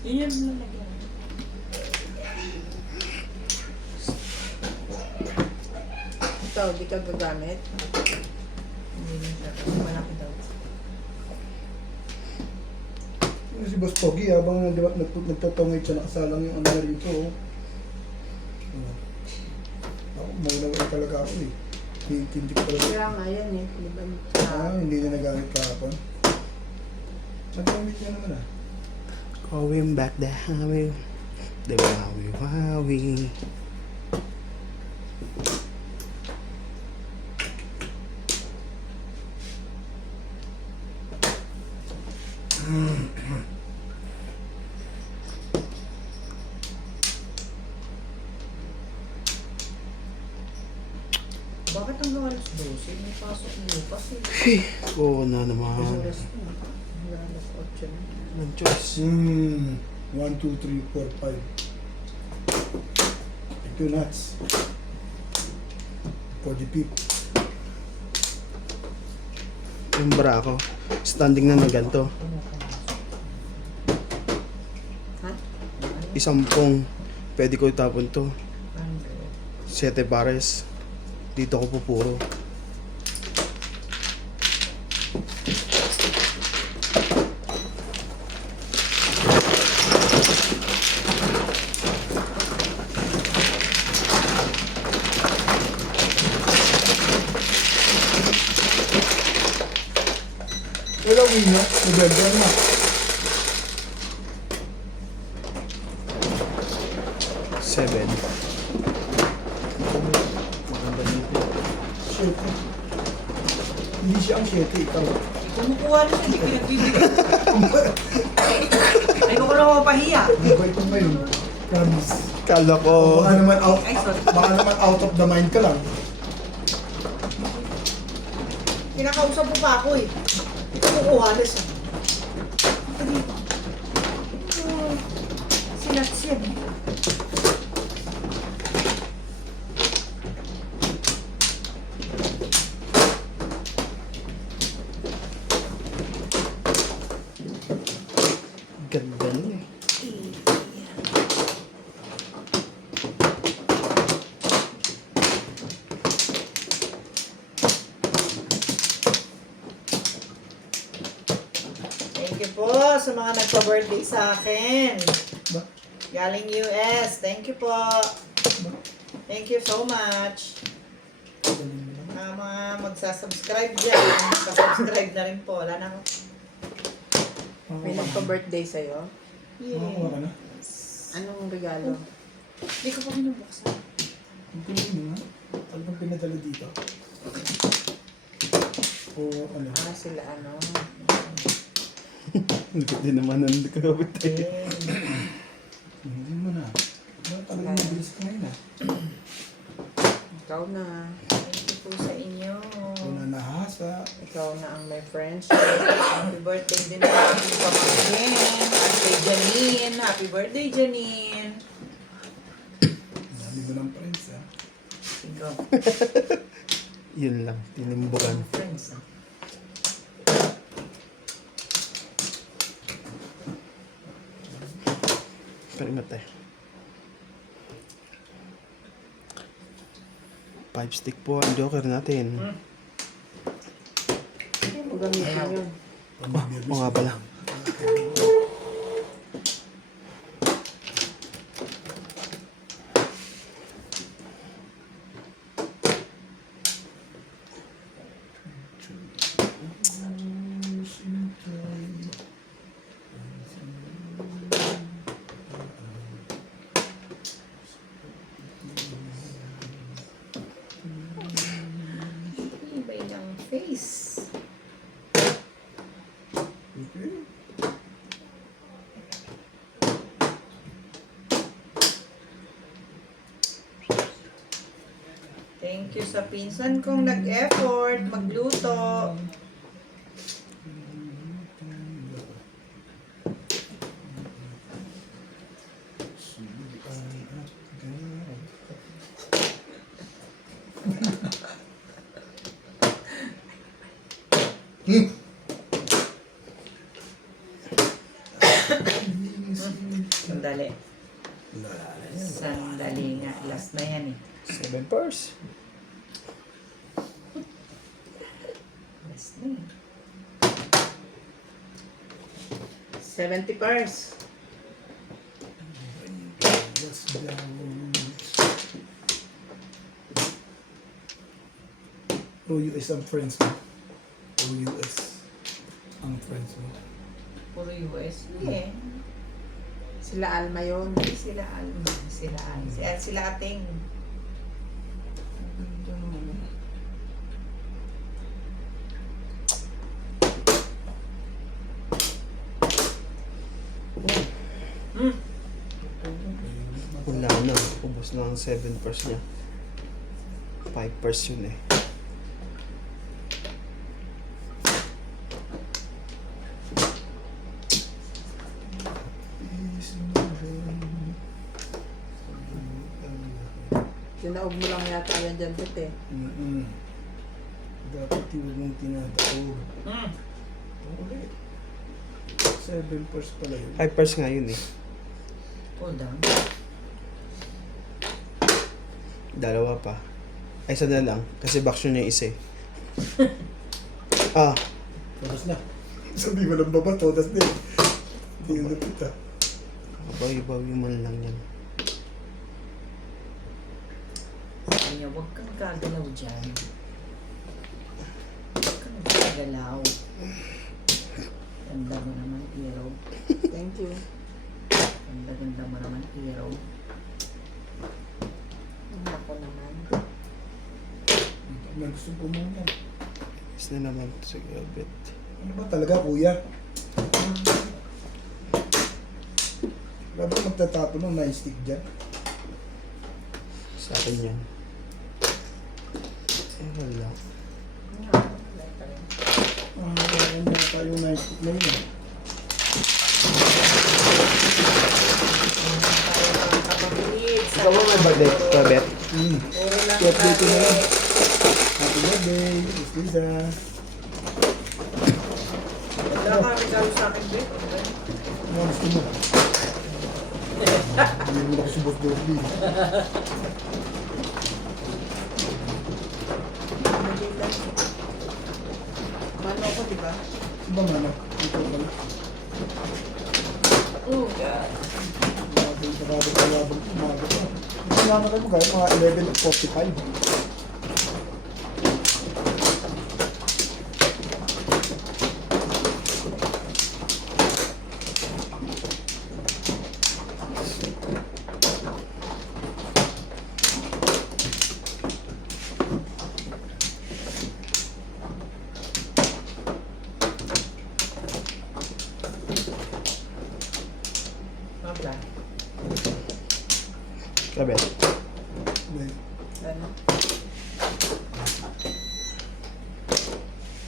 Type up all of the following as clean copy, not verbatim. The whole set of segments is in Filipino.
Yun yung nalagyan. Ito, di ka gagamit. Hindi na siya. Kasi malaki daw. Si Boss Pogi, habang nagtotongit siya, nakasalang yung ano na rito. Oh. Ako, maunawin talaga ako eh. Hindi ko talaga. Kaya nga yan eh. Di ba? Hindi na nagamit kahapon. Nagamit niya naman ah. Going back the highway. The wowie. Bakit hanggang alas 12? May pasok bukas eh. Oo na Kasi naman. alas na. Hanggang alas 8 na. Ang Diyos. 1, 2, 3, 4, 5. 2 nuts. For the peep. Yung bra ko. Standing na ganito. Ha? Isampung. Pwede ko itapon to. Ano? 7 pares. Dito ko pupuro. Wala uwi na. November na. Seven. Maganda nito. 7. Hindi siya ang 7, ikaw. Kumukuha na siya. Hindi pinagbibigay. Ayoko lang mapahiya. Mabait mo ngayon. Promise. Kala ko. Baka naman out, Ay, sorry. baka naman out of the mind ka lang. Kinakausap mo pa ako eh. Kumukuha na siya. Ito dito. Sinats yan eh. Ganda niya eh. Thank you po sa mga nagpa-birthday sa akin. Ba? Galing US. Thank you po. Thank you so much. Mga magsasubscribe dyan. Subscribe na rin po. Wala na ako. May nagpa-birthday sa'yo. Makakuha ka na. Anong regalo? Hindi ko pa binubuksan. Ang kunin mo nga. Ano bang pinadala dito? O ano? Ah, sila ano? Hindi naman ang kagawit eh. Hindi mo na. Ano talagang mabilis ka ngayon ah. Ikaw na. Thank you po sa inyo. Kung na nahasa. Ikaw na ang may friends. Happy birthday din po aking pamangkin. Happy Janine. Happy birthday, Janine. Dami mo ng friends ah. Ikaw. Yun lang. Tinimbukan. Friends. Ah. Kalimate. 5 stick po ang joker natin. Gamitin yun. Oo nga pala. Ibay ng face. Okay. Thank you sa pinsan kong nag-effort magluto. Sandali. Sandali nga. Last na yan eh. 7 pairs. Last na eh. 70 pairs. Yes, down. US ang friends mo. US ang friends mo. Puro US. Hindi eh. Sila Alma yun. Hindi sila Alma. Sila ating. Hmm. Wala na. Ubus na ang 7 pairs niya. 5 pairs yun eh. Tinaog mo lang yata yan dyan, Bet eh. Dapat yung mong tinataog. Hmm. Ulit. 7 pairs pala yun. 5 pairs nga yun eh. Hold on. Dalawa pa. Ay, isa na lang. Kasi box yun yung isa eh. Ah, Tapos na. Sabi mo lang baba, todas din. Hindi yung lapit ah. bawi-bawi man lang yan. Kaya huwag kang gagalaw dyan. Huwag kang gagalaw. Ganda mo naman, hero. Thank you. Ganda mo naman, hero. Ako naman. May gusto ko muna. Is na naman to sa gabit. Ano ba talaga, kuya? Grabe magtatato ng 9 stick dyan. Sa akin yan. Eh, wala. Ano tayo 9 stick na yun. Ikaw mo may bagay, Kabet? Puro lang I-update ko na lang. bakit. Happy birthday, Miss Lisa. Wala ka regalo sa akin, Bet. Ano gusto mo? Hindi mo na kasi boss Dorby. Mano ako, di ba? Iba nga na. Ito pala. Oh, God. Sarado ka labang umaga pa. Ito nga naman mo kahit mga 11:45. Mabla. Kabet. Ano?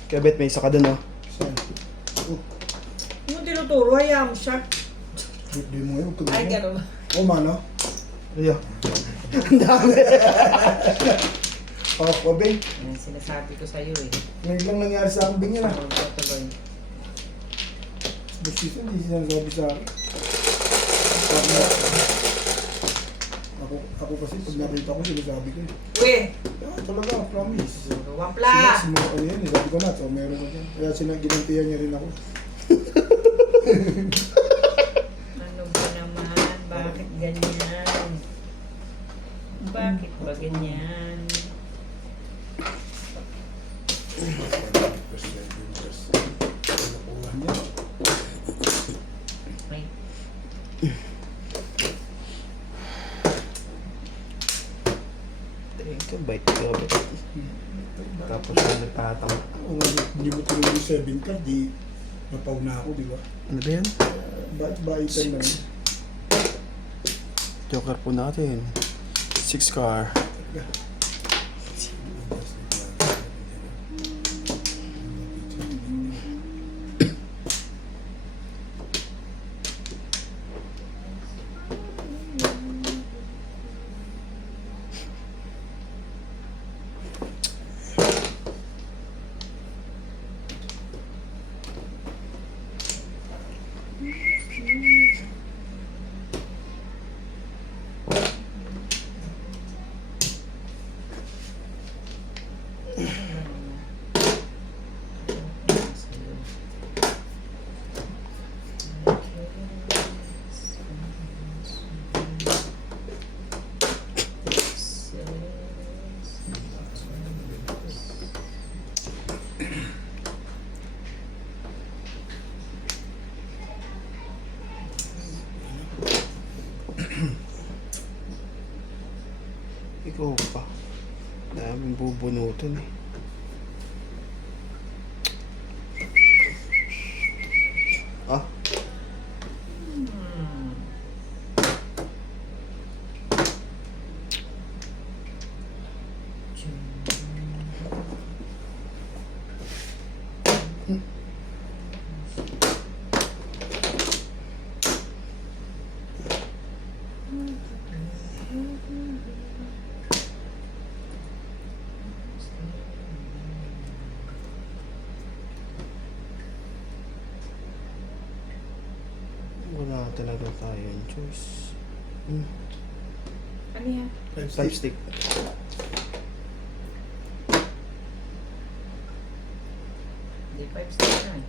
Kabet, may isa ka dun oh. Saan? Oh, Yung tinuturo, hayaan mo siya. birthday mo ngayon. Huwag ka Ay, ganyan. gano'n ba? Oh, mano. Ayan. Ang dami. Oh, Kobe. Yan, sinasabi ko sa'yo eh. Ngayon lang nangyari sa akin bingyan ah. Huwag ka tuloy. Basta hindi sinasabi sa akin. Ako kasi pag nakita ko, sinasabi ko eh. Uy! Ah, talaga, promise. Wapla! Sino ano yan, sabi ko na, so meron ko dyan. Kaya ginantiyan niya rin ako. Ano ba naman? Bakit ganyan? Bakit ba ganyan? Nakuha niya. May Thank you, bite Kabet. Tapos yung nagtatang. Kung hindi mo tuloy yung 7 card, di napaw na ako, di ba? Ano ba yan? Ba item na yun? Joker po natin. 6 car. Ikaw pa. Daming bubunutin eh. Ah, wala talaga tayong choice. Ano yan? Five stick. Hindi 5 star na eh.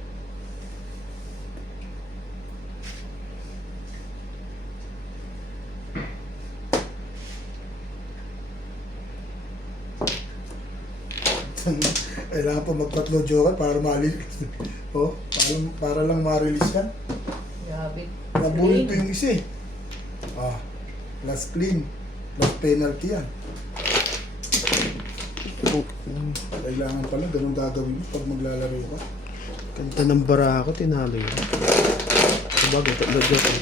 Kailangan pa magtatlo joker para ma-release. Oh, para lang ma-release yan. Grabe. Nabulin ko yung isa eh. Ah, last clean. Last penalty yan. Oh, Kailangan pala, ganun gagawin mo pag maglalaro ka. kanta ng bara ako, tinalo yun. Sabagay, tatlo joke.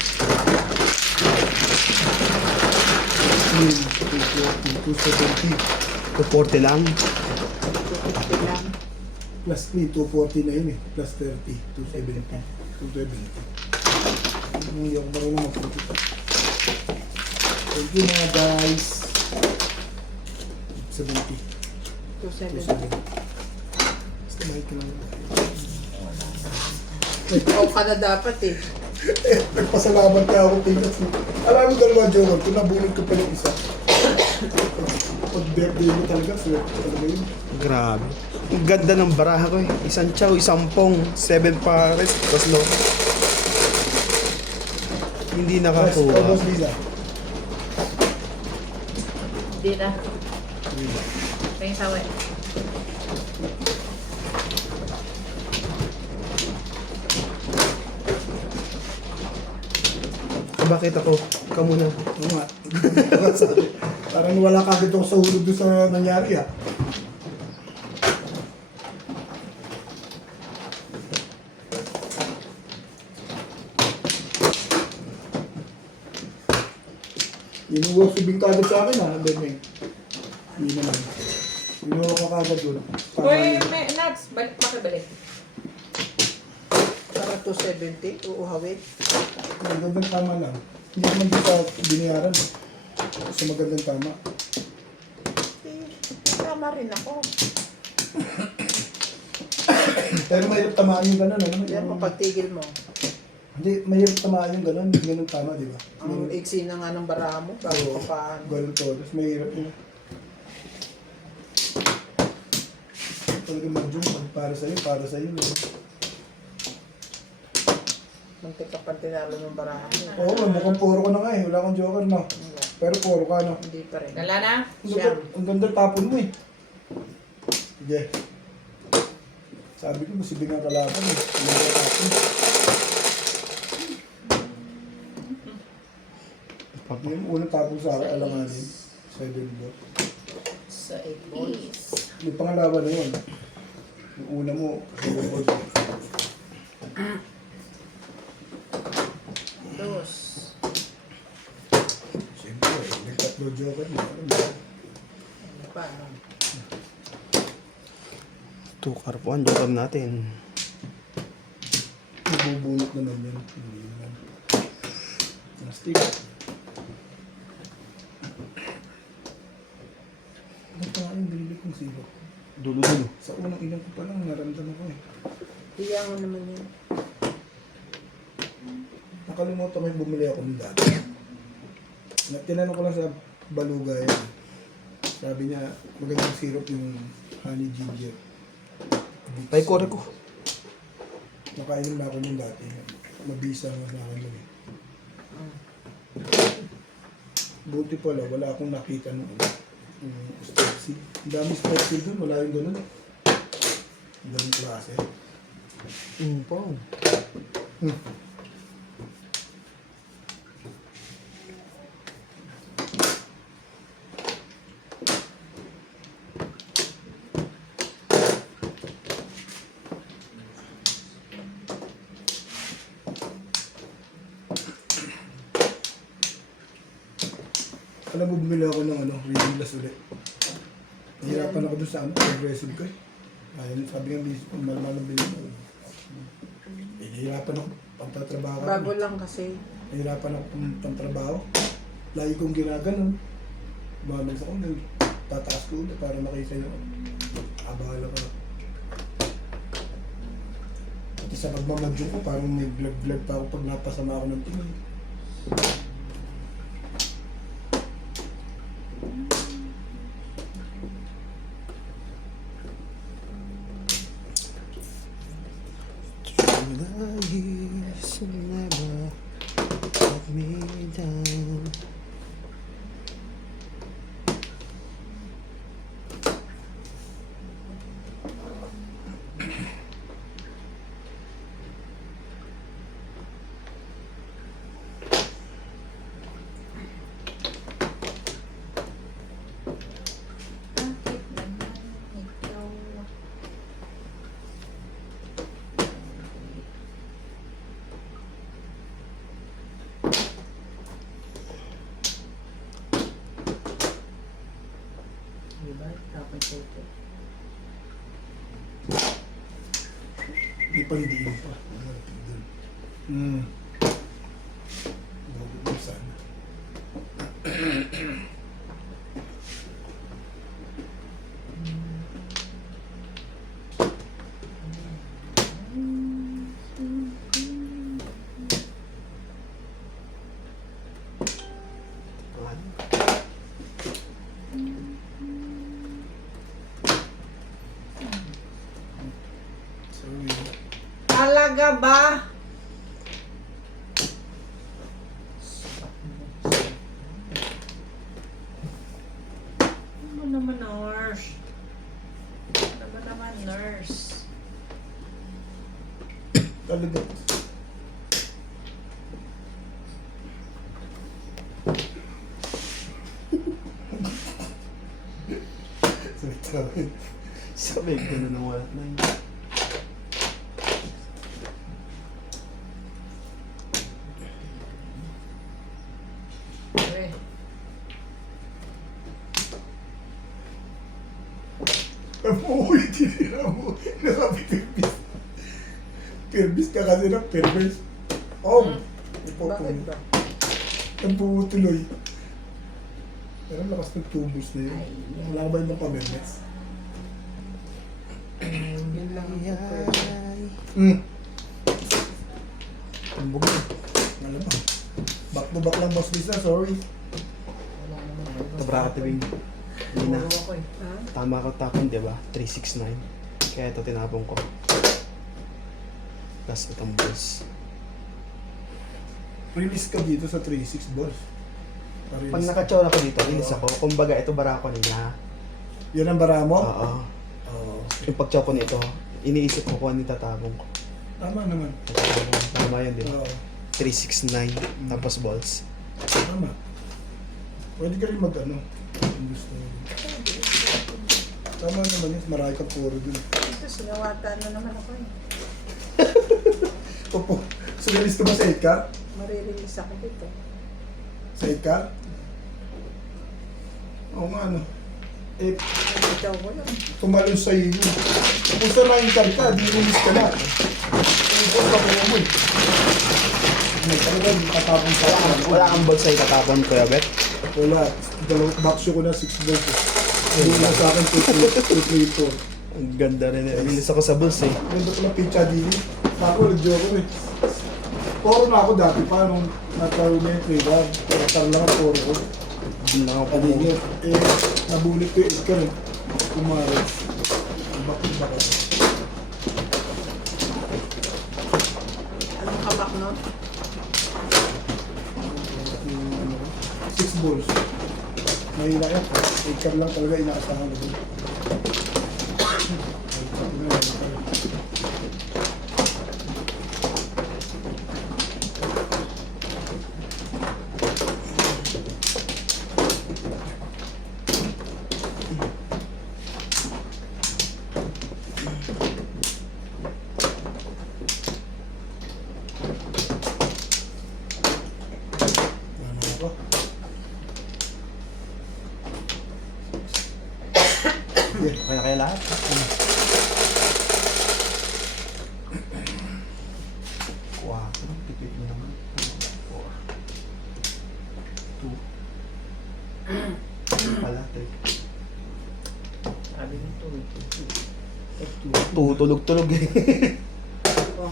Clean, 240, 240 lang. 250 lang. plus clean, 240 na yun eh. Plus 30, 270. 270. Hindi ako marunong mag-compute. Thank you mga guys. 70. 270. 270. Basta mahit ka lang. Oo ka na dapat eh. Nagpasalamat ka ako, Pinas. Alam mo dalawa, Joker, kung nabunod ko pa yung isa. Pag birthday mo talaga, swerte talaga yun. Grabe. Ang ganda ng baraha ko eh. Isang chow, isang pong, 7 pares, tapos no. Hindi Yes, nakakuha. Boss Lisa. Hindi na. Kaya sawa eh. Bakit ako? Ikaw muna. Oo nga. Parang wala ka agad ako sa hulog doon sa nangyari ah. Inuwa subing ka agad sa akin ah, Beneng. Hindi naman. Inuwa ka agad doon. Uy, may nuts. Makibalik. Para 270, uuhawin. Magandang tama lang. Hindi naman dito binayaran eh. Sa magandang tama. Eh, tama rin ako. Pero mahirap tamaan yung gano'n. Ano? Yan mo, pagtigil mo. Hindi, mahirap tamaan yung gano'n. Ganun tama, di ba? Ang iksi na nga ng baraha mo, bago ka pa. Ganun to. Tapos mahirap yun. Talaga mag-jump. Para sa'yo. Eh. Mantika pa tinalo ng baraha mo. Oo, mukhang puro ka na nga eh. Wala kang joker no. Wala. Pero puro ka no. Hindi pa rin. Wala na? Ang ganda tapon mo eh. Sige. Sabi ko, masibing ang kalaban eh. Ang ganda tapon. Yung unang tapon sa akin, alanganin. 7 ball. Sa 8 balls. Yung pangalaban na yun. Yung una mo, 7 ball. Dos. Siyempre, may tatlo joker mo. Ano pa, ano? 2 karpuan, joker natin. Ibubunot naman yan. Hindi naman. Plastic. Ano pa nga yung binili kong zero? Dulo-dulo. Sa unang ilang ko pa lang, naramdaman ko eh. Tiyan mo naman yun. Nakalimutan ko yung bumili ako ng dati. Tinanong ko lang sa baluga yan. Sabi niya, magandang syrup yung honey ginger. Ay, kore ko. Nakainom na ako yung dati. Mabisa nga na ako nun eh. Buti pala, wala akong nakita nung spicy. Ang dami spicy dun, wala yung ganun eh. Ang daming klase. Po. Alam mo, bumili ako ng reading glass ulit. Nahirapan ako dun sa aggressive ko eh. Ayun, sabi nga, malamang bilhin mo. Nahirapan ako pagtatrabaho. Bago lang kasi. Nahirapan ako pagtatrabaho. Lagi kong ginaganon. Bumalas ako, tataas ko ulit para makita yung abala ko. Pati sa pagmamadyo ko, parang may vlog-vlog pa ako pag napasama ako ng tingin. Lies never let me down. Bakit naman ikaw? Diba? Tapos ito. Di pa hindi pa. Hmm. Bago sana. Sorry. Talaga ba? Ano naman, nurse? Ano naman, nurse? Talaga. Sorry. Sabi ko na nang wala na yun. Eh, Uy, tinira mo. Nakabi Perbis. Perbis ka kasi ng Perbis. Oh! bakit ba? Ang pumutuloy. Pero lakas ng tubos na yun. Wala ba yung pamemets? Yun lang ang pwede. Tumbog na. Ano ba? Back to back lang, Boss Lisa. Sorry. Wala naman. Tabra ka tibing. Hindi na. Puro ako eh. Ha? Tama ka tapon, di ba? 369. Kaya ito tinapon ko. Plus itong balls. Release ka dito sa 3-6 balls. Pag nakatsura ko dito, inis ako. Kumbaga, ito bara ko nila. Yan ang bara mo? Oo. Oo. Yung pagtsaw ko nito, iniisip ko kung ano itatapon ko. Tama naman. Tama yun, di ba? Oo. 369, tapos balls. Tama. Pwede ka rin mag-ano. Kung gusto mo. Tama naman yun. Marami ka puro dun. Ito, sinawatan na naman ako eh. Opo. So, release ka ba sa 8 car? Marirelease ako dito. Sa 8 car? Oo nga, ano. Eh, Nagitaw ko lang. tumalon sa iyo. Kung sa 9 car ka, di release ka na. Kung sa kuha mo eh. May talaga, di katapon sa akin. Wala kang balls na itatapon, Kuya Bet? Wala. Backshow ko na 6 balls eh. Hindi na sa akin 2-3-4. Ang ganda rin eh. Bilis ako sa balls eh. Ganda ko na picture dili. Ako, nag-joke ko eh. Poro na ako dati pa nung nagkaroon na yung trade-up. Kaya lang ang poro ko. Hindi na ako Kanina, nabulit ko yung ikar eh. Kumares. Bakit. Anong kabak no? 6 balls. Mahina yan. Ikar lang talaga inaasahan ko. Okay na kayo lahat? Quatro, tipid mo naman. 4, 2. Pala, 3. Sabi nito eh. Tutulog-tulog eh. Oh,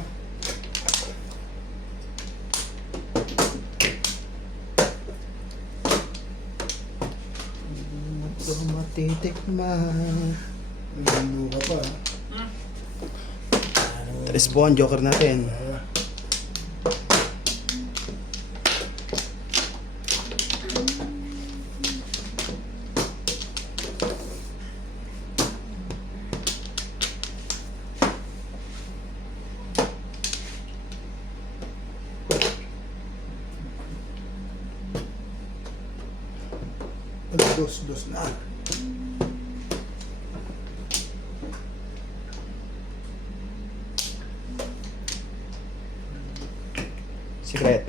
Ito matitikman. Nagbuo ka pa. Tres po ang joker natin. Ah, dos na. Secret.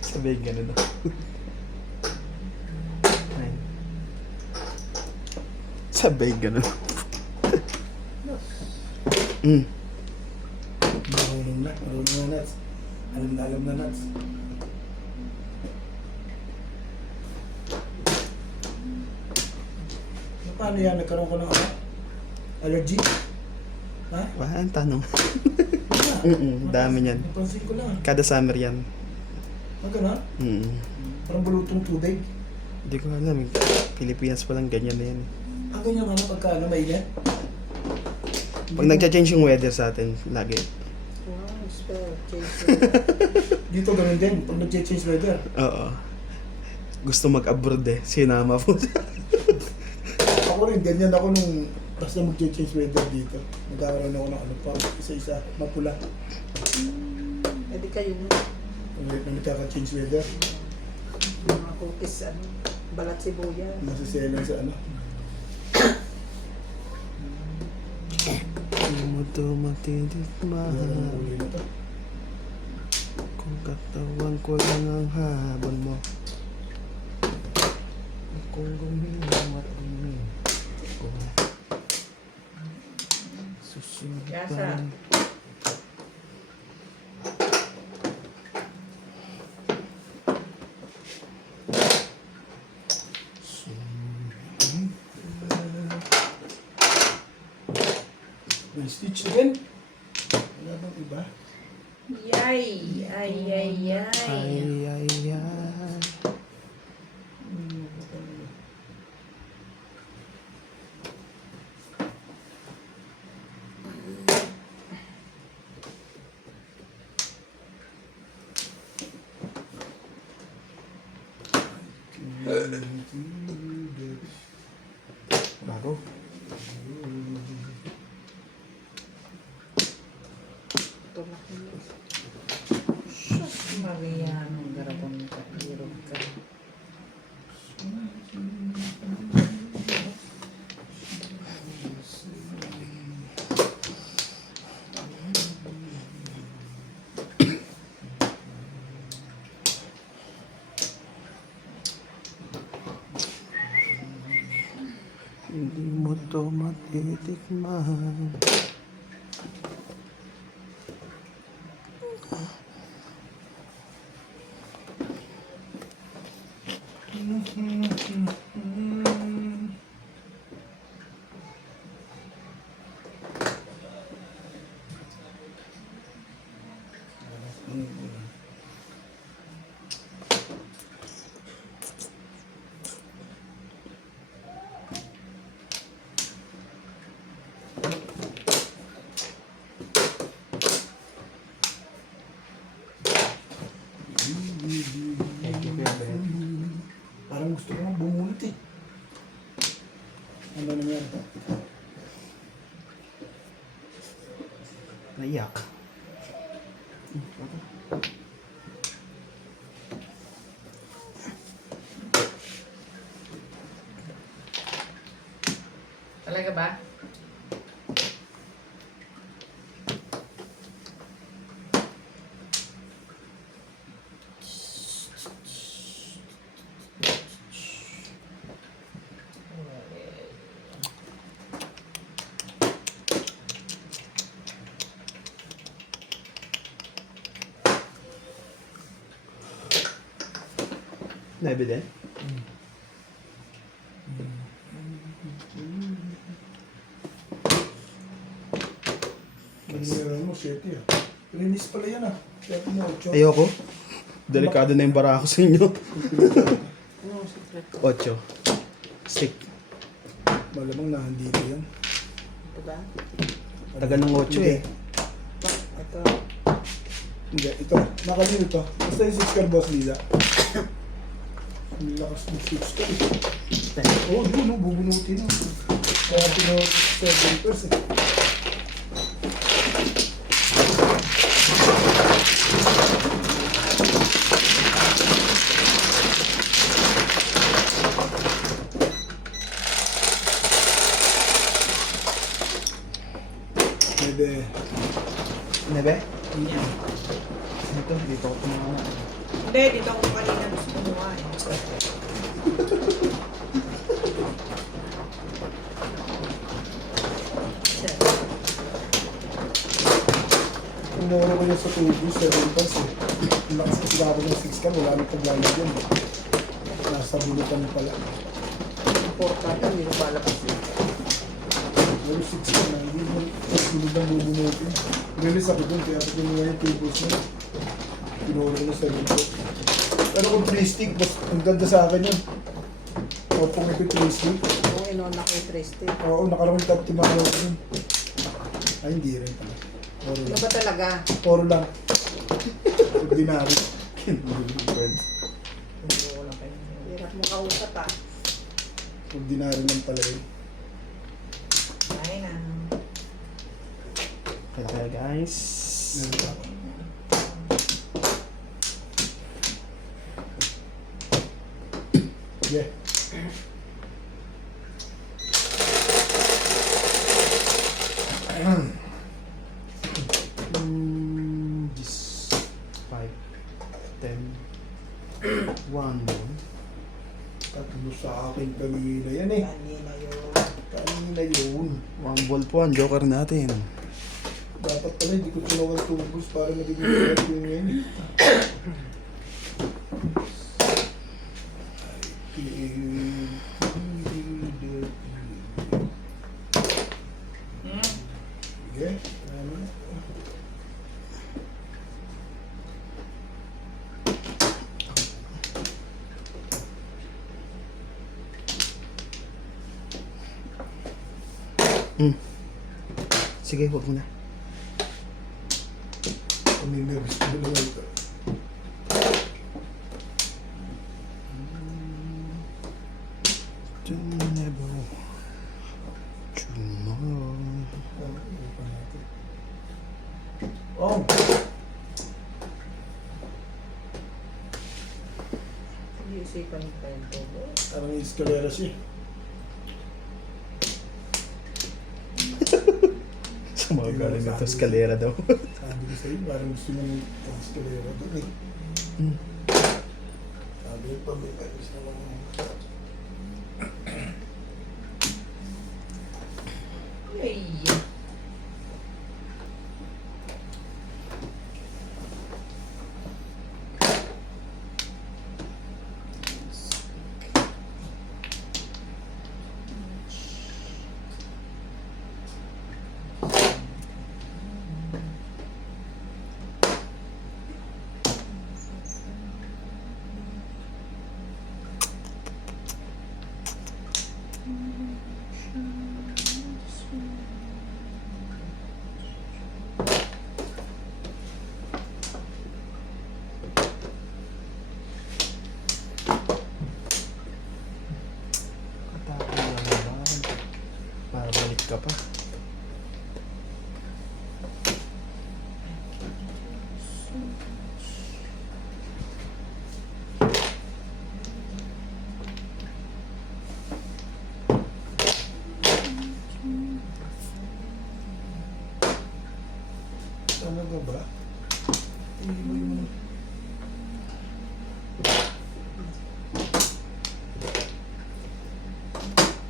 Sabihin ganun na. 9. Sabihin ganun. Marunong na Nats. Alam na Nats. Paano yan? Nagkaroon ko ng ano? Allergy? Ha? Ang tanong. Wala. Dami niyan. Napansin ko lang. Kada summer yan. Magkano? Parang bulutong tubig. Hindi ko alam. Pilipinas pa lang ganyan na yan. Ang ganyan ano pagka ano, mainit? Pag nagcha-change yung weather sa atin, lagi. wow, spell. Change. Dito ganun din. Pag nag-change weather. Oo. Gusto mag-abroad eh. Sinama po. Ako rin, ganyan ako nung basta mag-change weather dito. Nagkakaroon ako ng ano pa, isa-isa, mapula. Eh di kayo na. Nung nagkaka-change weather, Mga cookies, ano, balat sibuyas. nasiselan sa ano. Hindi mo to matitikman. Uli na to. Kung katawan ko lang ang habon mo. Kung gumimat ko. Susunod Yasa. May stitch again. Wala bang iba? Yay! Ay, ay, ay. Ay, ay, ay. Bago. Ito na kayo. Sus, Maria, anong garapon ka? Hirap ka. Hindi mo to matitikman. Parang gusto ko nang bumunot eh. Ano naman yan? Naiyak. Talaga ba? 9 din? Nangyayari mo, 7 ah. Release pala yan ah. 7 mo, 8. Ayoko. Delikado na yung baraha ko sa inyo. Ano ang secret ko? 8. Stick. Malamang nandito yan. Ito ba? Tagal ng 8 eh. Ito. Hindi, ito. Nakalino ito. Basta yung 6 card boss, Lisa. Ang lakas ng 6 card. Oo, di no, bubunutin na. Kaya pinawag 7 pers eh. Maybe. Nebe? Ito, dito ako tumawa. Hindi, dito ako kanina gusto kumuha eh. Ang nora ko yan sa tubig, 7 pers eh. Ang lakas kasi ako ng 6 card, wala nang paglalagyan yan. Nasa bulutan pala. Importante, hindi ko malabas yun. Pero 6 card na, hindi mo sulod ang bubunutin. Release ako dun, kaya ako kinuha yung tables na. Pinuro ko na 7 pers. Pero kung 3 stick, mas ang ganda sa akin yun. O kung ito 3 stick, Kung inuna ko yung trace tape. oo, nakaroon yung timaraw ko yun. Ay, hindi rin pala. Oro Ano lang. ba talaga? Oro lang. Ordinary. Hindi ko lang kayo. Hirap mo kausap ah. Ordinary lang pala yun. Ay na. Kaya guys. Meron pa ako. Yeah. This 5, 10, 1 more. Tatlo sa akin kanina yan eh. Kanina yun. Kanina yun. 1 ball po ang joker natin. Dapat pala hindi ko tinawag tubos para magiging correct yun yun eh. Okay. Sige, huwag mo na. Nervous ko na naman ito. Tomorrow. Tomorrow. Oh! Hindi isipan yung tempo. Parang eskalera siya. Sa mga galing ito, eskalera daw. Sabi ko sa'yo, parang gusto mo ng eskalera doon eh. Sabi ko pa, may pagkis naman mo. Ay. Katapos lang naman. Para balik ka pa. Talaga ba? Hindi mo yung...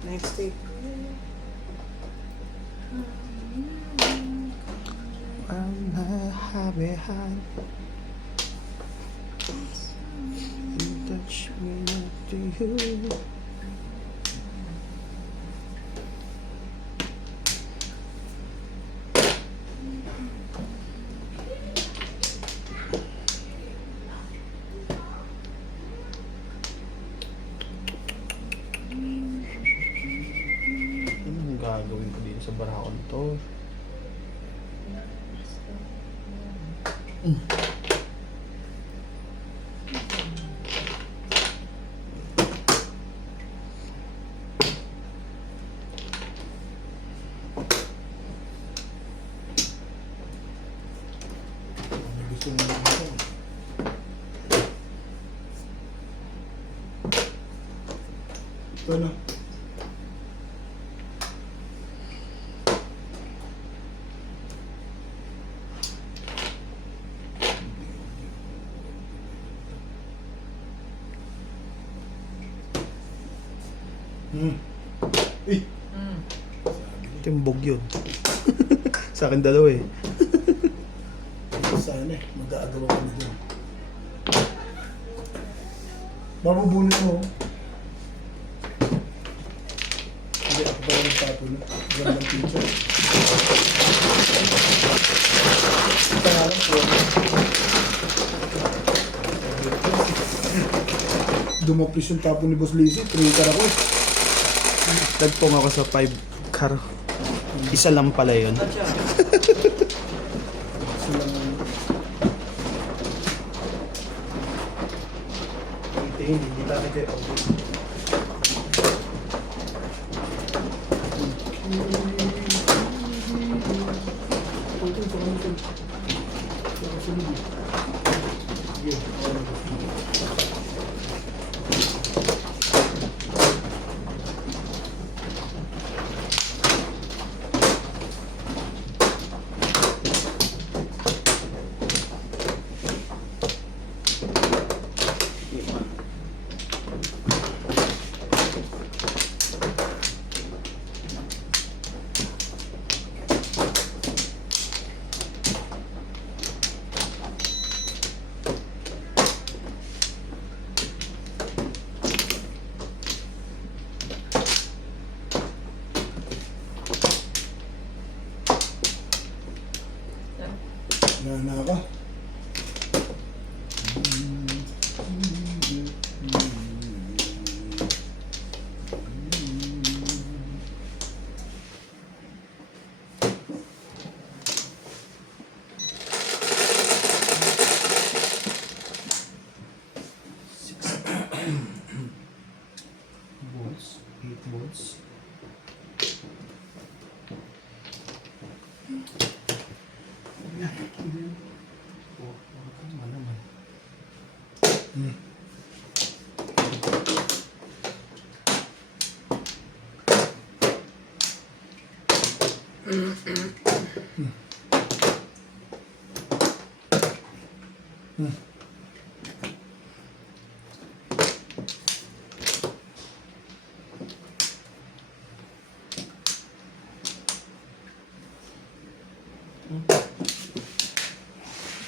Next tape. I'm not happy. You touch me. to you. Anong gagawin ko dito sa barakon to? Gusto mo na ito. Ito na. Eh, Timbog yun. Sa akin dalawa eh. sana eh. Mag-aagawa ko na dyan. Mabubunit mo. Hindi, ako pa rin tapo na. Gandang picture. Ito nga lang po. Dumaplis yung tapo ni Boss Lizzy. 3 car ako eh. Nagpong ako sa 5 car. Isa lang pala yun. Atcha. Silang Hindi tayo dito. nana ka. Bolts, 8 volts.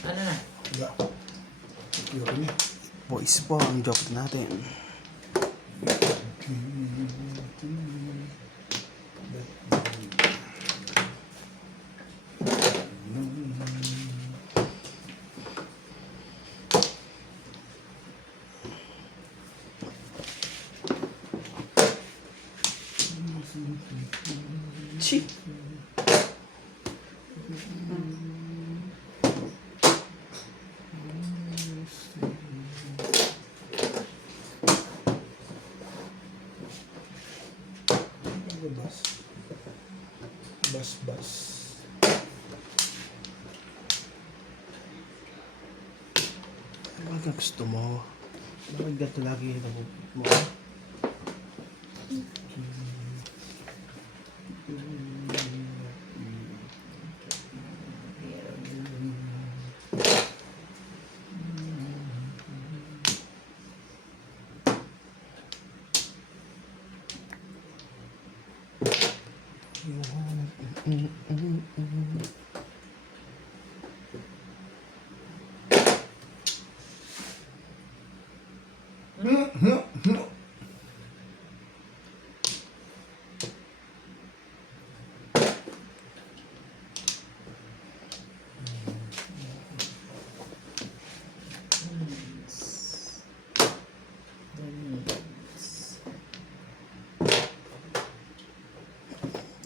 Ano na? Wala. Yun niya. Voice po ang joke natin. Chi. Bas. Ano ang gusto mo? Bakit gato lagi yung mo?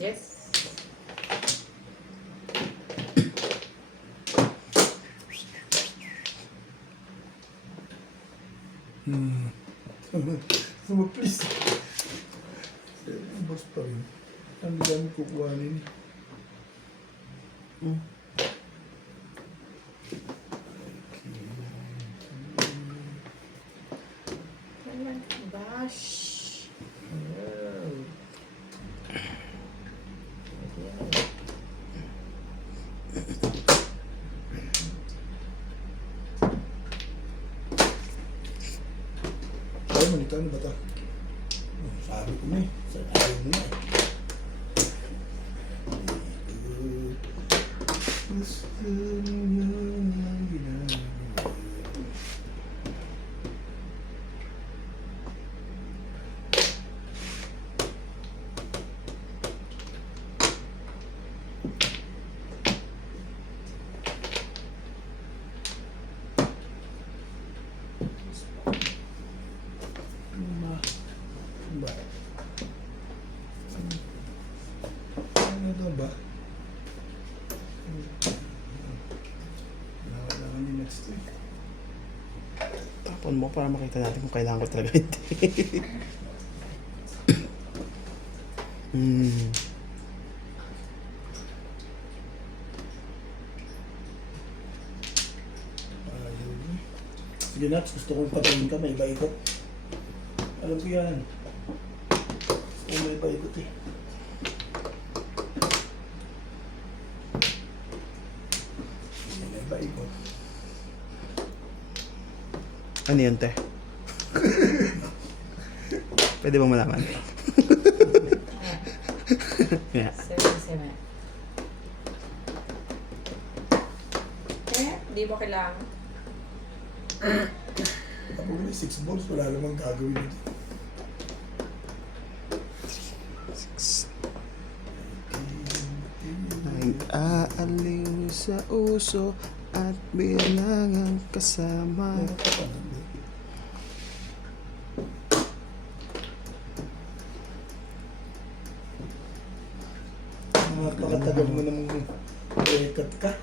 Yes. Suma, please. Boss pa rin. Ang dami kukuhanin. Oh my gosh. Oh. Ay, manito, ano ba ito? Sabi ko na eh. Sabi mo na eh. Gusto niya ang ginagawa. Ba? Ano daw ba? Kailangan niyo next week. Tapon mo para makita natin kung kailangan ko talaga hindi. Ayun. Sige Nats, gusto kong patayin ka, may iba-ikot. Alam ko yan. Gusto kong may iba-ikot eh. May iba-ikot. Ano yun, te? Pwede bang malaman? Yeah. 77. Di mo kailangan. Kapag may 6 balls, wala namang gagawin ito. Nag-aaliw sa uso at bilangang kasama. Meron ka pa nun, eh. Napakatagal mo namang rekat ka.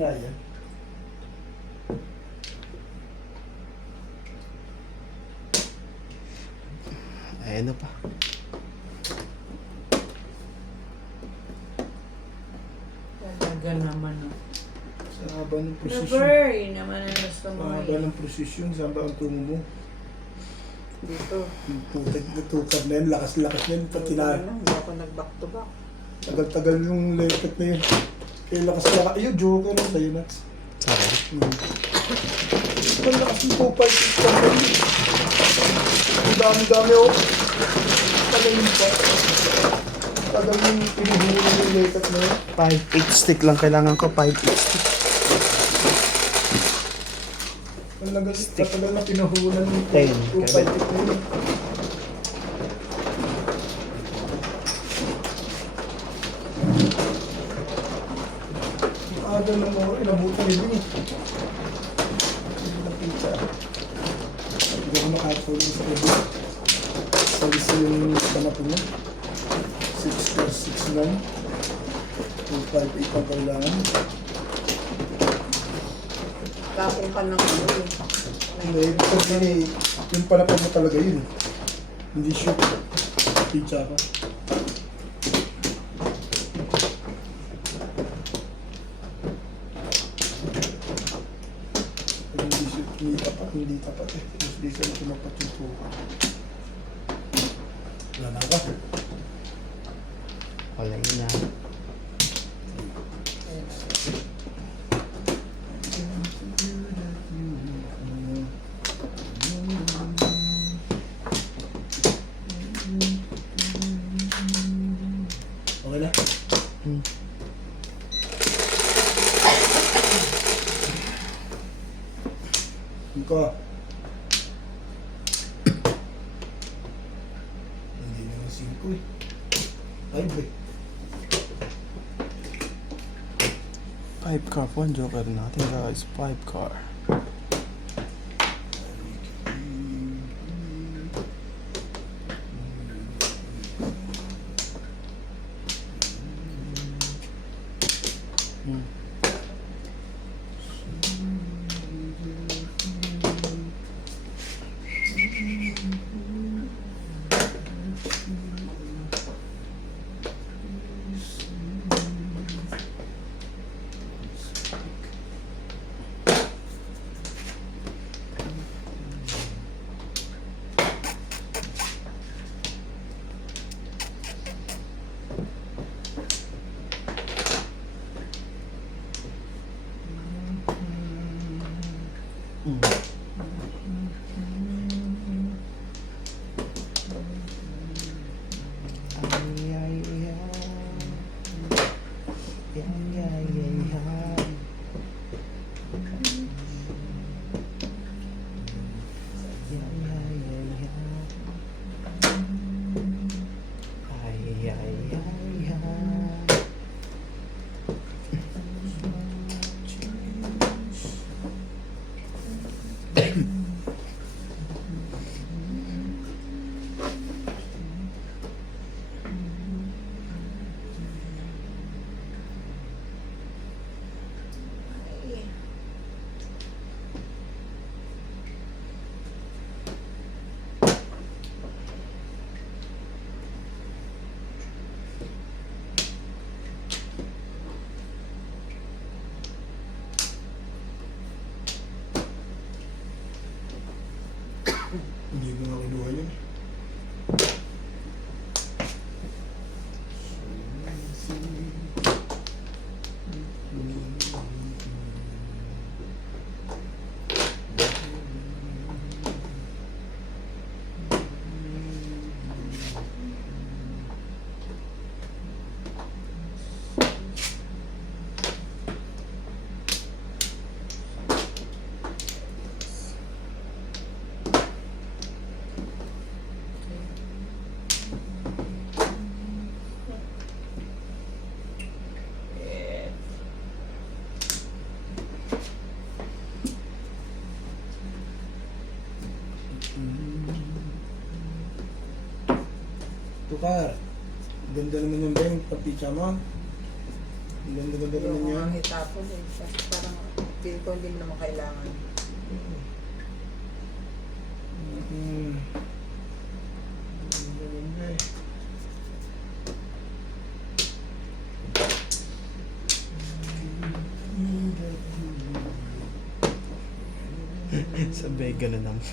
Wala yan. Ay, ano pa? Talaga naman. Sa haba ng precision. Never. Yun naman ang gusto Sa mo. haba ng precision, saan ba ang tungo mo? Dito. Yung putek na tukad na yun, lakas-lakas na yun, pati na Hindi ako nag-back to back. tagal-tagal yung lekat na yun. Kaya lakas-lakas, ayun, joker lang sa'yo, Nats. Sa akin? Ang lakas ng 2.5 ka na yun. Ang dami-dami, oh. Tagal yun pa. Tagal yung pinuhuli yung lekat na yun. 5-8 stick lang kailangan ko. 5-8 stick. Ang lagas, tagal na pinuhulan yung 10, 2.5 na yun. Yung aga ng mga inabutan nila eh. Hindi na pizza. Hindi ako makatulog sa kanya. Salis yung panapon niya. 6 plus 6 lang. 258 ang kailangan. Kapong ka ng ano yun. Hindi, ibig sabihin eh, yung panapon mo talaga yun. Hindi shoot. Pizza ka. Hindi shoot, hindi tapat eh. Mas di sila tumapat yung tuka. Wala na ka. Wala yun na. Okay na? Ika. Hindi naman 5 eh. 5 eh. 5 car po ang joker natin guys. 5 car. Hmm. Ay, ay, ay. Ay, ay, ay, ay. Ay, ay, ay, ay. Hindi ko nga kinuha yun. Ito ka. Ganda naman yung bang, pagtitsa mo. Ganda naman Yung yan. mga hitapon eh. Kasi parang feel ko hindi mo naman kailangan. Ganda eh. Sabay ganun naman.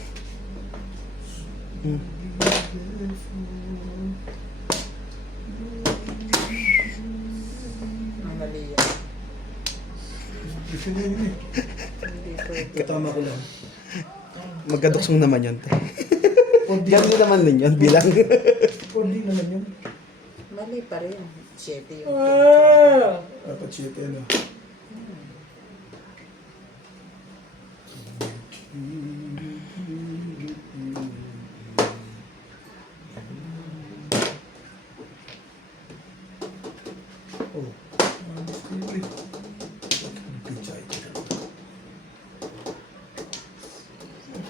Hmm. Ang mali yan. Gusto niya yun eh. Hindi pwede. Katama ko lang. Magkaduksong naman yun. Kundi Ganun naman din yun, bilang. naman yun. Mali pa rin. 7 yung Dapat 7 ano. Oh. Pizza ito.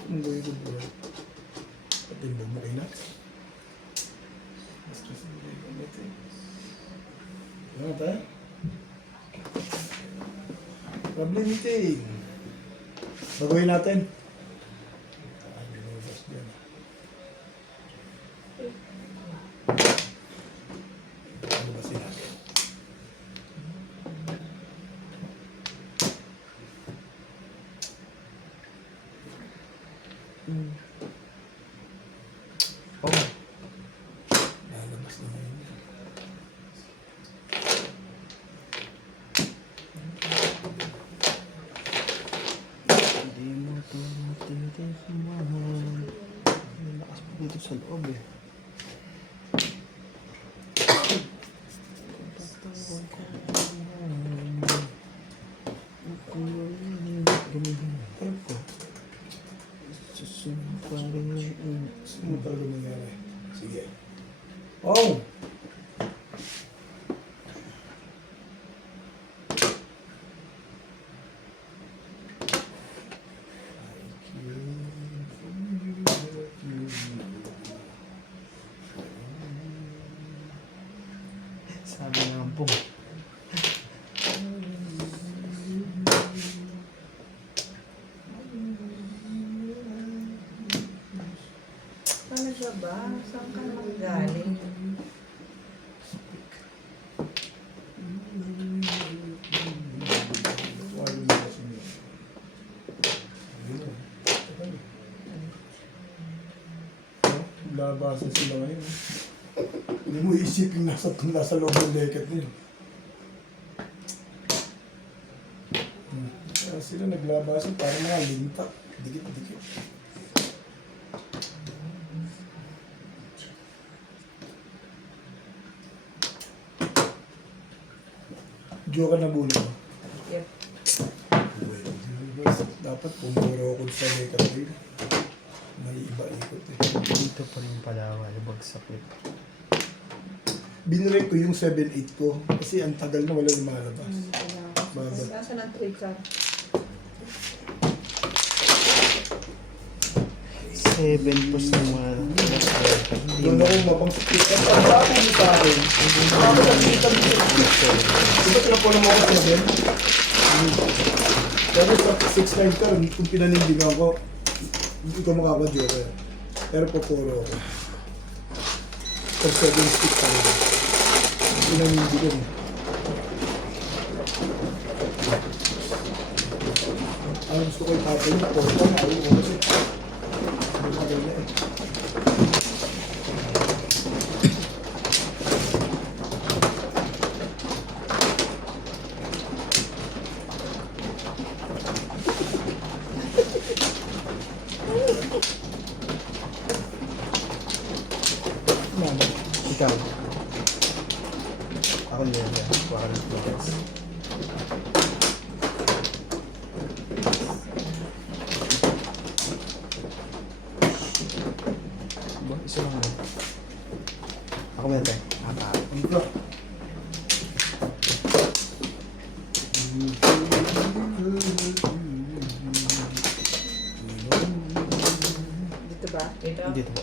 Ang gawin ko bro. At yung bumukay na. Mas kasi hindi ko natin. Ano tayo? Problem meeting. Bagawin natin. Ay, binubas dyan. Binubasin natin. Oh. Lalabas naman yun. Hindi mo ito matitikman. May lakas pa dito sa loob eh. Alam ko. Susunod pa rin yung Ano talaga nangyari? Sige. Oh! sabi ng po. ba? Saan ka naman galing? Wala mo kasi yun. Ayun. Labasan sila ngayon. Hindi mo isipin nasa loob ng leket nila. Kaya sila naglabasan para mga lintak. Dikit-dikit. Diyo ka na bulo mo. Yep. Dapat pumuro ako sa leket nila. May iba-ikot eh. Dito pa rin pala, bagsak nito. Binirek ko yung 7-8 ko kasi ang tagal na wala lumalabas. Baba. Nasaan ang trade 7 plus ng mga Doon ako mapang-split. Ang pagbago mo sa akin, makakakita mo sa split. Diba tinapunan mo ako sa 7? Pero sa 6-9 ka, kung pinanindigan ko, hindi ko makakadyoka. Pero pupuro ako. Pag 7 stick pa rin. Pinanindigan eh. Ang gusto ko ipapay yung porta na ayaw ko kasi. Hindi ko kagaya eh. Mama. ikaw. Ako na yan. Baka ng focus. Ba, isa lang mo. Ako muna tayo. Ang bro. Dito ba? Dito. Dito po.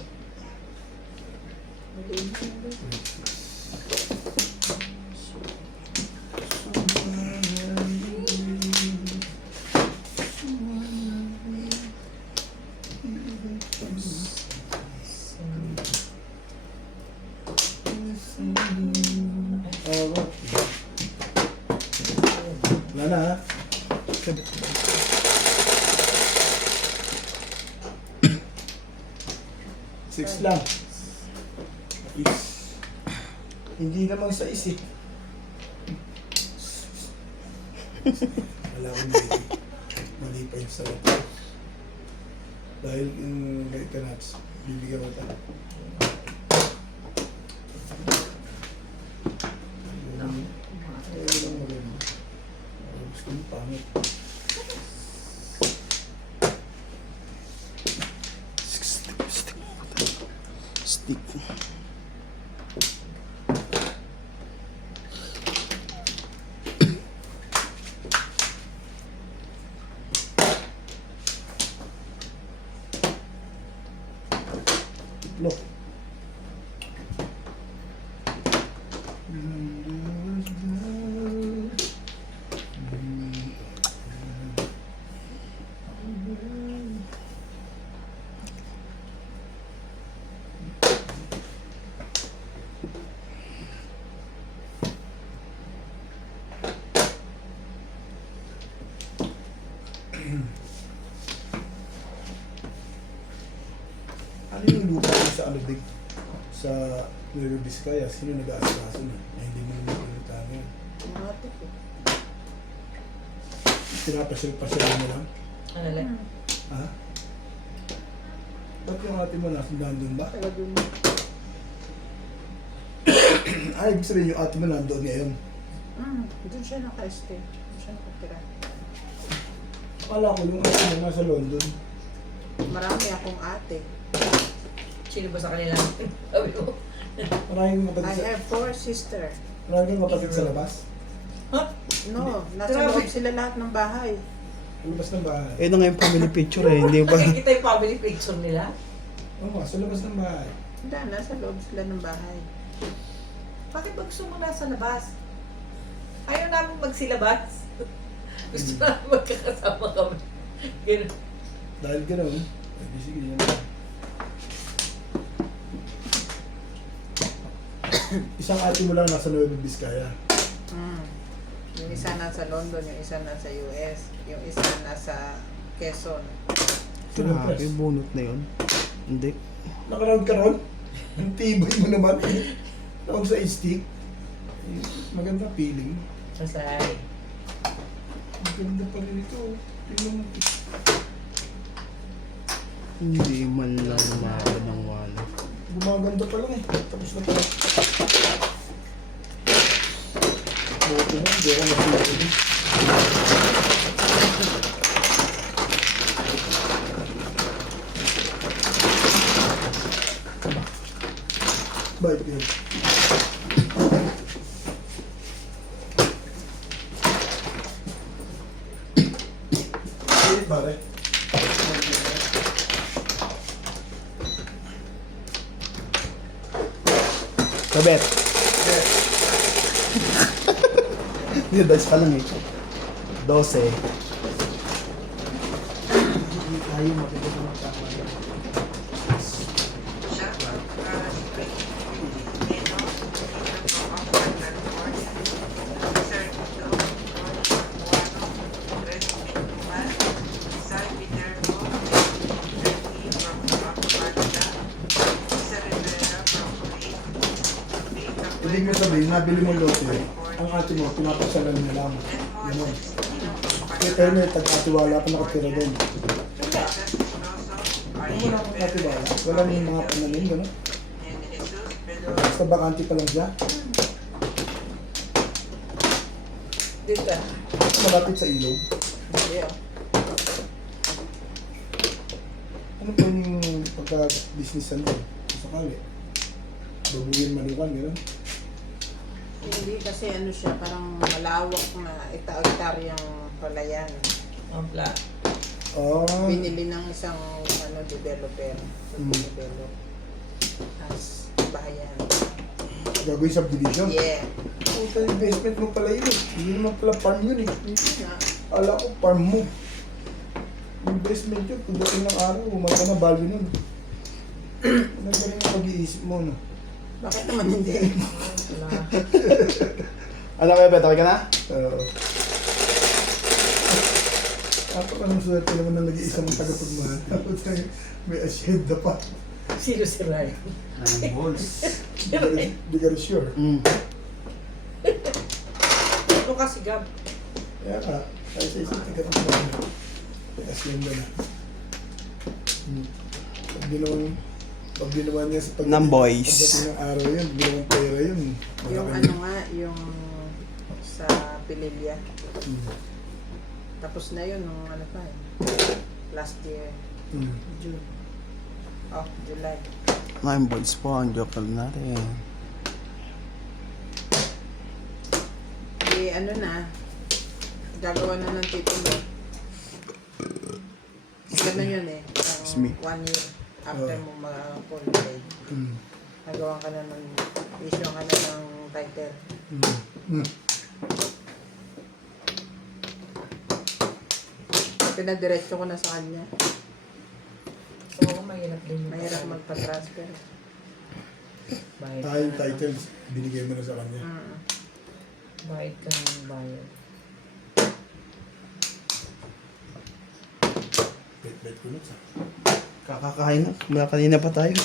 Wala na ha. Six lang. Is. Hindi naman sa isip. Wala akong mali. Mali pa yung salat. Dahil yung gait ka nuts, bibigyan ko tayo. Gusto mo pangit. Stick. Look. Ano yung lupa mo sa Alubig? Sa Nueva Vizcaya, sino nag-aasikaso na? Ay, hindi mo naman pinuntahan yun. Ate ko. Pinapasyal-pasyal mo lang? Ano lang? Ha? Ba't yung ate mo nandun ba? Taga dun. Ay, ibig sabihin yung ate mo nandun ngayon. Doon siya naka-stay. Doon siya nakatira. Akala ko yung ate mo nasa London. Marami akong ate. Sino ba sa kanila? Sabi mo. Maraming I kapatid sa, have 4 sisters. maraming kapatid sa labas. Ha? No, nasa Grabe. loob sila lahat ng bahay. Sa labas ng bahay. Eh, na nga yung family picture eh. Hindi ba? Nakikita yung family picture nila? Oo nga, sa labas ng bahay. Hindi, nasa loob sila ng bahay. Bakit ba gusto mo nasa labas? Ayaw namin magsilabas. Gusto namin magkakasama kami. Ganun. Dahil gano'n, ay, sige yan. Isang ate mo lang nasa Nueva Vizcaya. Yung isa nasa London, yung isa nasa US, yung isa nasa Quezon. Grabe, bunot na yun. Hindi. Nakaround ka ron? Ang tibay mo naman. Tawag sa stick. Maganda feeling. Sasay. Ang ganda pa rin ito. Tingnan mo. Hindi man lang umaga ng wala. Gumaganda pa lang eh. Tapos na pala. Buti na, hindi ako nasulit. Bye, Pierre. Sige, pare. Kabet! Hindi, dice pa lang eh. 12. Hindi tayo mapigil na magkama. Ibig mo sabihin, nabili mo lote, ang ate mo, pinapagsalan niya lang. Ganun. Pero may tag-atiwala pa nakatira doon. Kung wala kang katiwala, wala nang mga panalim, gano'n. Basta bakante pa lang siya. Dito. Malapit sa ilog. Hindi oh. Ano po yung pagka-businessan mo? Sakali. Babuyin manukan, gano'n. Hindi kasi ano siya, parang malawak na ita-hektaryang palayan. Ampla. Ah, Binili ng isang developer. Mm. Develop. As bahayan. gagawin subdivision. Yeah. Ang so, investment mo pala yun. Hindi naman pala farm yun eh. Hindi nga. Ala ko, farm mo. Investment yun. Pagdating ng araw, umaga na value nun. Nagaling ang pag-iisip mo, no? Bakit naman hindi? Wala. Ano kaya, Bet? Okay ka na? Oo. Ako anong swerte naman na nag-iisang tagapagmahal. Tapos may asyenda pa. Sino si Ryan? Nine balls. Di ka rin sure. Ano kasi Gab? Kaya ka, kahit sa isang tagapagmahal. May asyenda na. Pag ginawa niya sa Ng boys. pagdating ng araw yun, ginawang pera yun. Yung Malaki. ano nga, yung sa Pililya. Tapos na yun, nung ano pa eh. Last year, June. Oh, July. Nine balls po ang joke natin. Eh, ano na, gagawa na ng titulo. Ganun yun eh. Excuse me. 1 year after mo ma-qualify. Nagawa ka na ng, issue ka na ng title. Pinadiretso ko na sa kanya. Oo, mahirap din. Mahirap magpa-transfer. Bayad Tayo ka na. titles, binigay mo na sa kanya. Bayad ka ng bayad. Bet ko na sa. Kakakain na. Mula kanina pa tayo.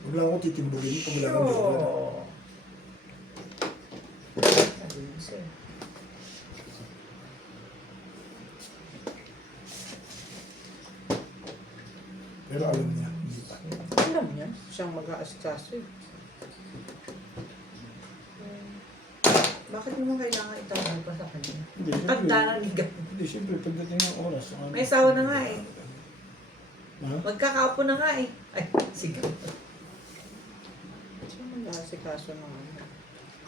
Huwag lang ako titimbugin kung wala kang gawin. Oo. Sabi mo sir. Pero alam niya, hindi pa. Alam niya, siyang mag-aasikaso eh. Bakit mo kailangan itawag pa sa kanya? Hindi, Tanda na ni Gab. Hindi, siyempre, pagdating ng oras. saka- May asawa na nga eh. Ha? Magkakaapo na nga eh. Ay, sige. Siyang mag-aasikaso ng ano.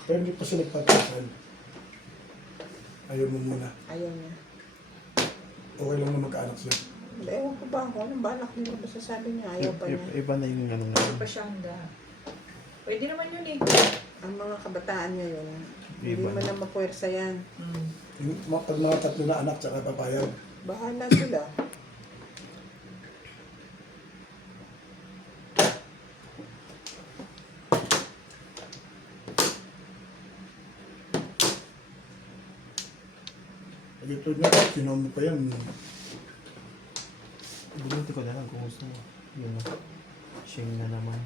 Pero hindi pa sila nagpapasal. Ayaw mo muna. Ayaw niya. Okay lang na magkaanak siya. Ewan ko ba ako, anong balak niya? Basta sabi niya, ayaw pa niya. Iba na yung ganun Hindi na. pa siya handa. Pwede naman yun eh. Ang mga kabataan niya yun, hindi Iba mo na. na mapuwersa yan. Yung, pag mga tatlo na anak, tsaka papayag. Bahala sila. Ito na, sinom mo pa yan. Bunuti ko na lang kung gusto mo. Yun o. Shing na naman.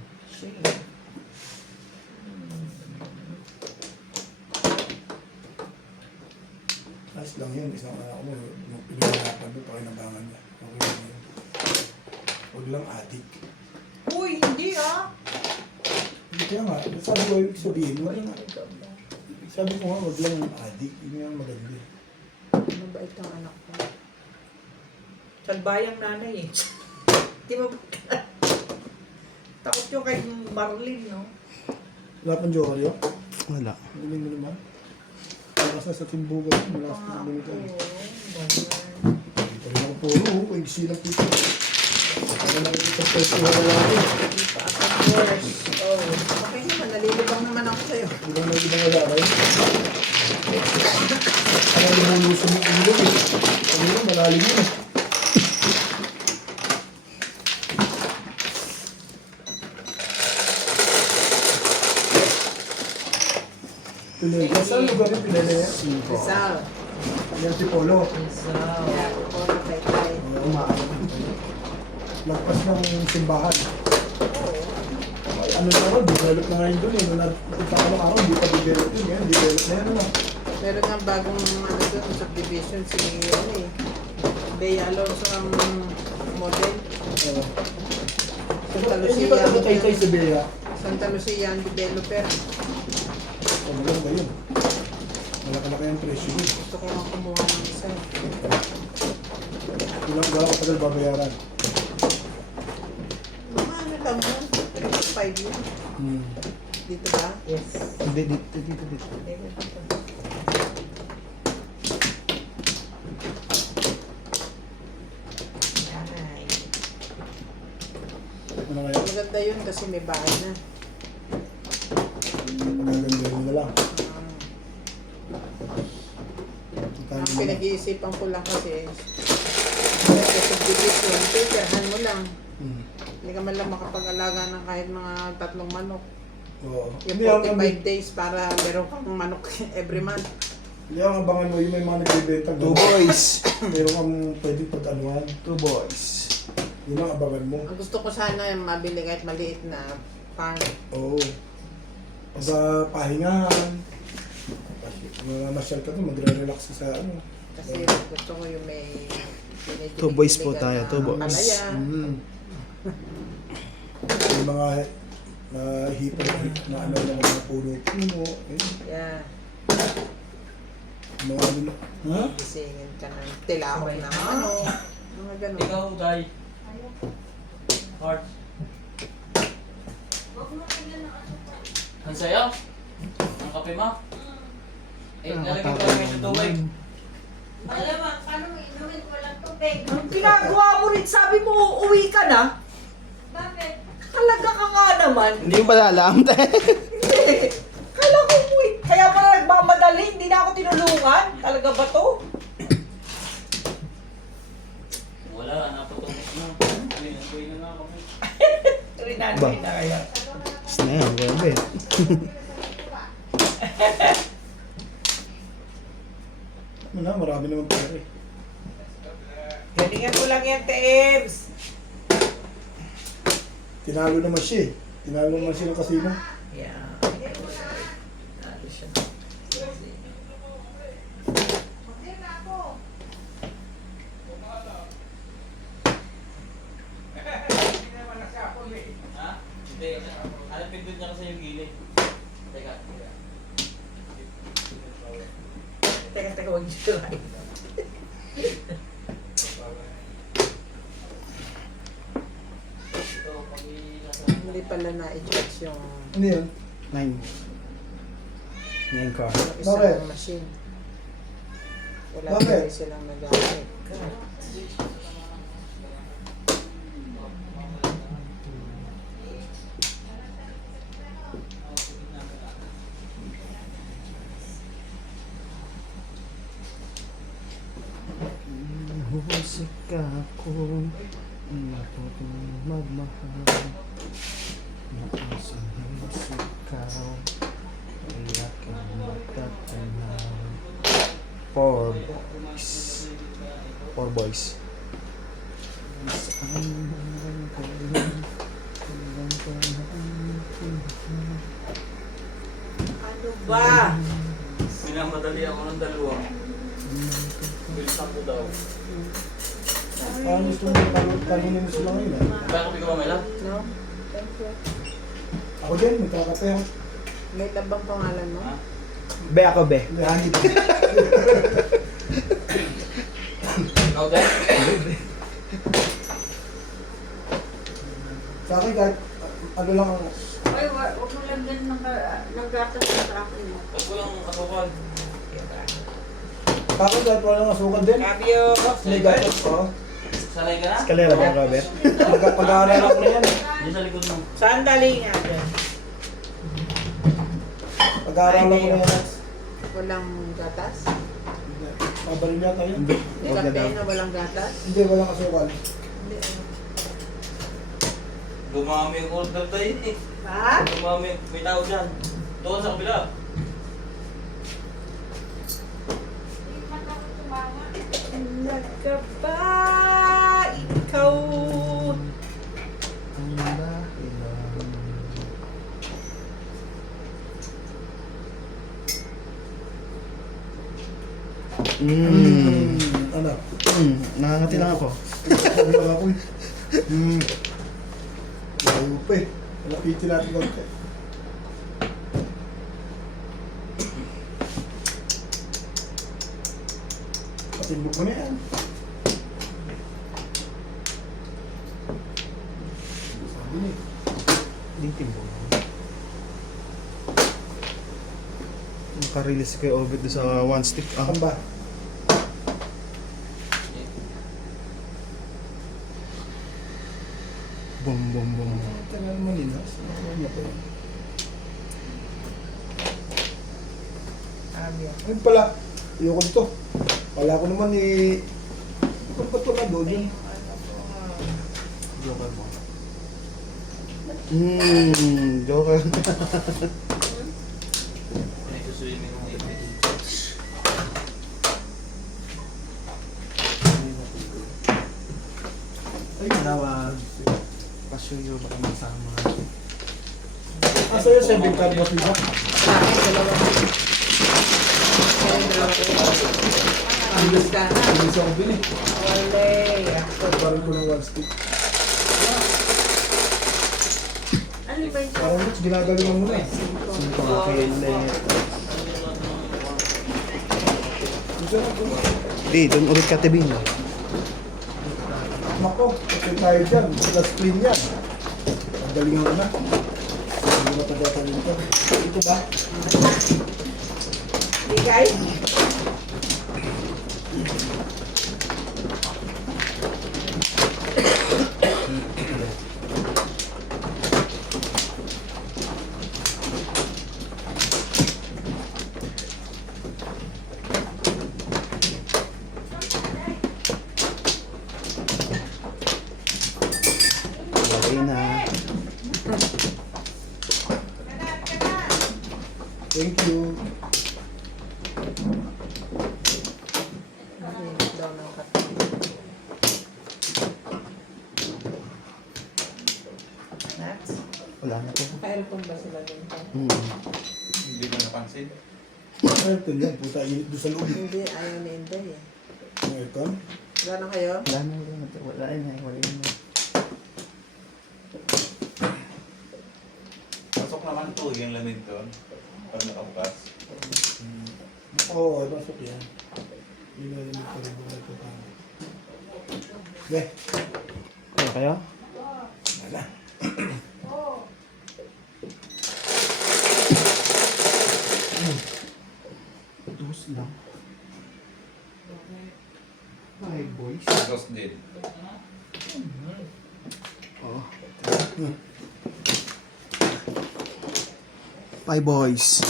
Ayos lang yun, isang anak mo, pinahirapan doon, pakinabangan niya. Okay lang yun. Huwag lang adik. Uy, hindi ah. Hindi kaya nga, sabi ko yung sabihin, wag lang. Sabi ko nga, wag lang adik. Yun nga maganda. Mabait ang anak ko. Salbayang nanay eh. Di ba? Takot yung kay Marlene, no? Wala pang joker yun? Wala. Galing mo naman. Malakas na sa timbugan, malakas na sa bunitan. Hindi pa rin ako puro, kung silang pito. Ano nakikita sa pwesto na lalaki. Hindi pa ako worse. Oh. Okay naman, nalilibang naman ako sa'yo. Hindi lang may ibang lalaki. Ano lumulusan yung ulo eh. Ano yun, malalim yun eh. Pinay. Saan lugar yung Pinay na yan? Rizal. Yan si Polo. So, Yeah, Polo Taytay. Lagpas ng simbahan. Ay, ano na naman, develop na ngayon doon eh. Nung napunta ka ng araw, hindi pa develop yun. Ngayon, develop na yan. Ano? Meron nga bagong ano doon, subdivision si ano eh. Bea Alonso ang model. Santa Hindi ba Lucia. ito kay sa Bea? Santa Lucia ang developer. Oh, maganda yun. Malaki-laki ang presyo yun. Gusto ko nga kumuha ng isa. Ilang gano'ng katagal babayaran? Mga ano lang yun? 5 yun. Dito ba? yes. Hindi, dito. Nanay. Ano kaya? Maganda yun kasi may bahay na. Magaganda yun na lang. Ang pinag-iisipan ko lang kasi sa subdivision, titirahan mo lang. Hindi ka man lang makapag-alaga ng kahit mga 3 manok. Oo. Yung Hindi ang 45 days para meron kang manok every month. Hindi ang abangan mo yung may mga nagbibenta. 2 boys. Meron kang pwede pag-anuhan. 2 boys. Yun ang abangan mo. Ang gusto ko sana yung mabili kahit maliit na farm. Oo. Sa pahingahan. Masyal ka to, magre-relax ka sa ano. Kasi gusto ko yung may... 2 boys po tayo, 2 boys. Palaya. Yung mga hipan na ano na mga puno-puno. Yeah. Mga ano na. Ha? Gisingin ka ng tilahok ng ano. Mga ganun. Ikaw, Guy. Heart. Ang sayo? Ang kape mo? Eh, nalagyan ko lang kayo ng tubig. Alam mo, paano mo inumin walang tubig? Anong ginagawa mo rin? Sabi mo, uuwi ka na? Bakit? Talaga ka nga naman. Hindi mo pala alam, te. Hindi. Kala ko umuwi. Kaya pala nagmamadali. Hindi na ako tinulungan. Talaga ba to? Wala, napatunok na. Tuloy na nga kami. Trinanoy na kaya. Tapos na yan, grabe. Ano na, marami naman pera eh. Galingan mo lang yan, Teebs. Tinalo naman siya eh. Tinalo naman siya ng kasino. Yeah. Talo siya. Ha? Hindi. Ano pindot niya kasi yung gilid? Teka. Teka, huwag niyo try. Ito, pag-i-nasa. Hindi pala na-charge yung Ano yun? 9. 9 car. isang Bakit? machine. Wala Bakit? pa silang nagamit. Husik ako. Natutong magmahal. Nausahis ikaw. Kaya ka matatanaw. 4 boys. 4 boys. Ano ba? Minamadali ako ng dalawa. Bilisan ko daw. Parang gusto mo kalunin mo sila ngayon. Kaya kape ka ba, Mela? No? Thank you. Ako din, magkakape ako. May tabang pangalan mo? Ha? Be ako, be. Hindi, honey ba? Ikaw din? Sa akin kahit ano lang ako. Ay, huwag mo lang din ng gatas sa akin. Pag ko lang kasukal. Sa akin kahit walang asukal din. Kabyo! May gatas ko. Sanay ka na? Eskalera ba, Robert? Pag-aaral ako na yan. Diyan sa likod mo. Sandali nga dyan. Pag-aaral ako na yan. Walang gatas? Pabalin niya tayo. Hindi. May Huwag na kape daw. na walang gatas? Hindi, walang asukal. Hindi. Dumami yung order tayo eh. Ha? Dumami. May tao dyan. Doon sa kabila. Hindi man ako tumama. Naka ba ikaw? Ang dahilan. Ano? Nangangati lang ako. Sabi lang ako eh. Layo pa eh. Malapitin natin konti. Patimbok mo na yan. Sabi niya. Hindi timbo. Nakarelease kay Obit doon sa one stick. Akan ba? Bum bum bum. Tagal malinas. Ano pa yun? Kabyo. Ayun pala. Ayoko nito. Wala ko naman eh. Ano ba ito na doon? Yun. Joker mo. Joker. Pinagsuswimming ng ipit. Ay, Nawag. Pasuyo baka masama. Ah, sa'yo 7 card ba pizza? Sa akin, dalawa. Kaya dalawa ko. Ang ka na. Hindi siya ko bili. Wale. Ako. Parang ko ng one stick. Ano ba yung Parang Rich, ginagaling mo na. Sino ka kailan? Gusto na ko. Di, doon ulit ka tibing. Nako, kasi tayo dyan. Plus clean yan. Ang galingan ko na. Hindi mo pagkakaling ito. Ito ba? Bigay? Okay na. Thank you. Mainit daw ng kape. Nuts? Wala na to. Naka-aircon ba sila dun? Hindi mo napansin? Ano ito yan? Puta, init doon sa loob. Hindi, ayaw ni Inday eh. Ang aircon. Gano'n kayo? Wala na. Wala na. Wala na. Pasok naman to, yung lamig doon. Pag nakabukas. Oo, pasok yan. Hindi na rin ito rin buhay ko. Be, Kaya kayo? wala. Dos lang. Hi boys. Tapos din. Oh. Bye boys.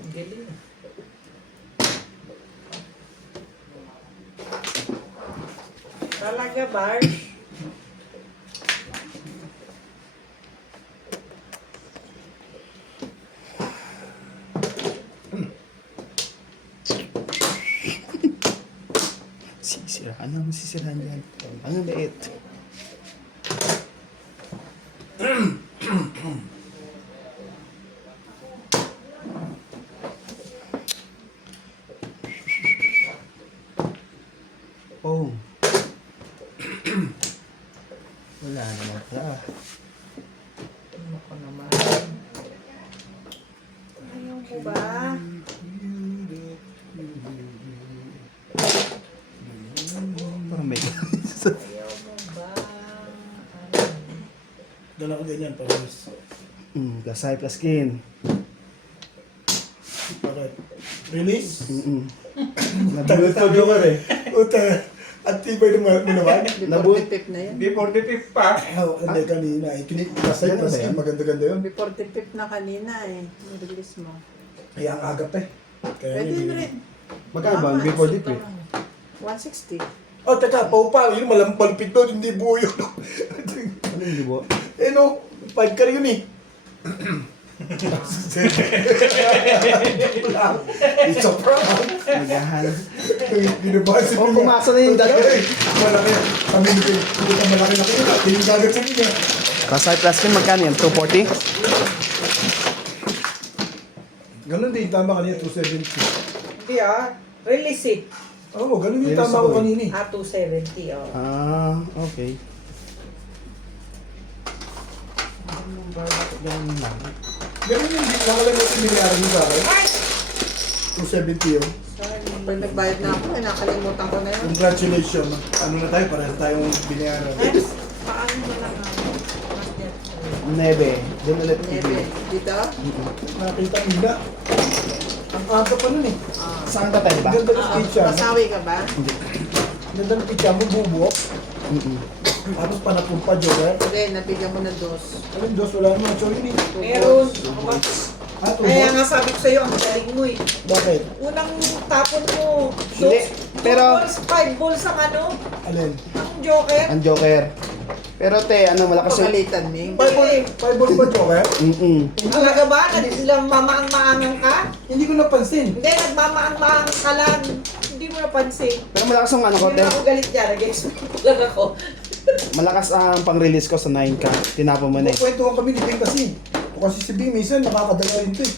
Ang galing. Talaga, Barsh? Sisiraan na, masisiraan yan. Ang liit. Oh. Wala naman pala. Ano ko naman? Ayaw ko ba? Parang may Ayaw mo ba? Dala ko ganyan, parehas. Gasay plus skin. Bakit? Release? Nabulot ko joker eh. Uta, at tibay naman mo naman. Before the 5th na yan. Before the 5th pa. Oh, hindi kanina. Kasay Ganun ba plus yan? maganda-ganda yun. Before the 5th na kanina eh. Release mo. Kaya ang agap eh. Kaya Pwede hindi. rin. Magkano ba? Tama, Before super dip eh. lang. 160. Oh, teka, paupa. Yun, malampalpit doon. Hindi buo yun. Ano yung libo? Eh no, 5 ka rin yun eh. It's a prank. Naghahanap. Binabasa Oh, pumasok na yung dalawa. Malaki. Kami nito. Malaki na kita. Tingin kagad sa niya. Gasay plus skin, magkano yan? 240? Ganun din, tama kanina, 270. Hindi ah. Release it. Oo, ganun yung Yes, tama ko ako eh. kanina eh. 270 oh. Ah, okay. Ganun lang. Ganun yung nakalang mo sinilari mo sa akin. 270 yun. Pag nagbayad na ako, eh, nakalimutan ko na yun. Congratulations. Ano na tayo, parehas tayong binayaran. Next, paano mo lang ako? 9. Doon ulit. Nebe. Dito? Nakita nila. Ang aga pa nun eh. Saan ka tayo ba? Ganda ng pizza. Masawi ka ba? Ganda ng pizza mo, bubo. Tapos panapumpa, Joker. Hindi, nabigyan mo ng dos. Anong Diyos, wala naman. So yun eh. Meron. Ah, Kaya tubo? nga sabi ko sa'yo, ang galing mo eh. Bakit? Unang tapon mo, Hindi, pero- 5 balls ang ano, Alin? ang Joker. Ang Joker. Pero te, ano, malakas yung... Pagalitan, Ming. Five ball ba, Joker? Talaga ba? Nagmamaang-maangang ka? Hindi ko napansin. Hindi, nagmamaang-maangang ka lang. Hindi mo napansin. Pero malakas ang ano ko, Hindi te. na ako galit dyan. Nag-explain lang ako. Malakas ang pang-release ko sa 9K. Tinapo mo na eh. Kukwentuhan kami ni Bing kasi. O kasi si Bing minsan nakakadala rin to eh.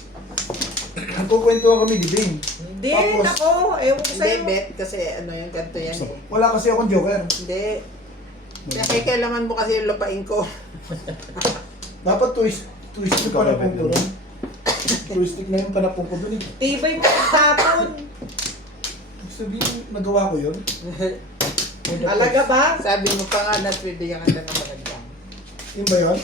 Kukwentuhan kami ni Bing. Hindi, Tapos- nako. Ewan ko Hindi, sa'yo. bet. Kasi ano yung ganito yan eh. Wala kasi akong Joker. Hindi. Kailangan mo kasi yung lupain ko. Dapat twistic pa na pong ko doon. Twistic na yung panapong ko doon eh. Tibay mo ang tapon. Ibig sabihin, nagawa ko yun. Talaga ba? Sabi mo pa nga na pwede yung kanta ng maganda. Yun ba yun?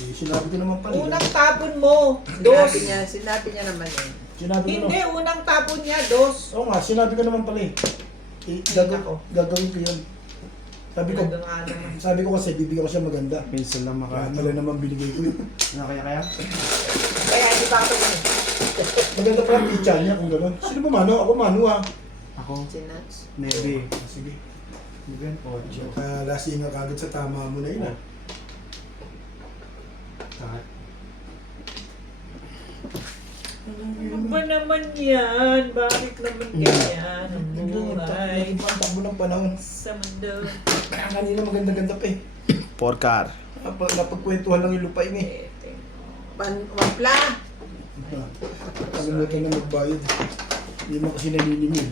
Eh, sinabi ko naman pala. Unang tapon mo, dos. Sinabi niya naman eh. Sinabi ko Hindi, naman. unang tapon niya, dos. Oo nga, sinabi ko naman pala eh. Gagawin ko yun. Sabi ko, Ganda nga naman. sabi ko kasi bibigyan ko siya maganda. Minsan lang Kaya maka... pala naman binigay ko yun. Kaya? Kaya hindi pa ako yun. Maganda pala ang pizza niya kung gano'n. Sino ba mano? Ako mano ah. Ako, Sinats. 9. Sige. Bigyan, 8. Kaya lasing nga kagad sa tama mo na yun ah. Tahat. Ano ba naman yan? Bakit naman ganyan ang buhay Ang takbo ng panahon. sa mundo? Kanina maganda-ganda pa eh. 4 car. Napagkwentuhan lang yung lupain eh. Wampla! Kalimutan na magbayad. Hindi mo kasi naniningil.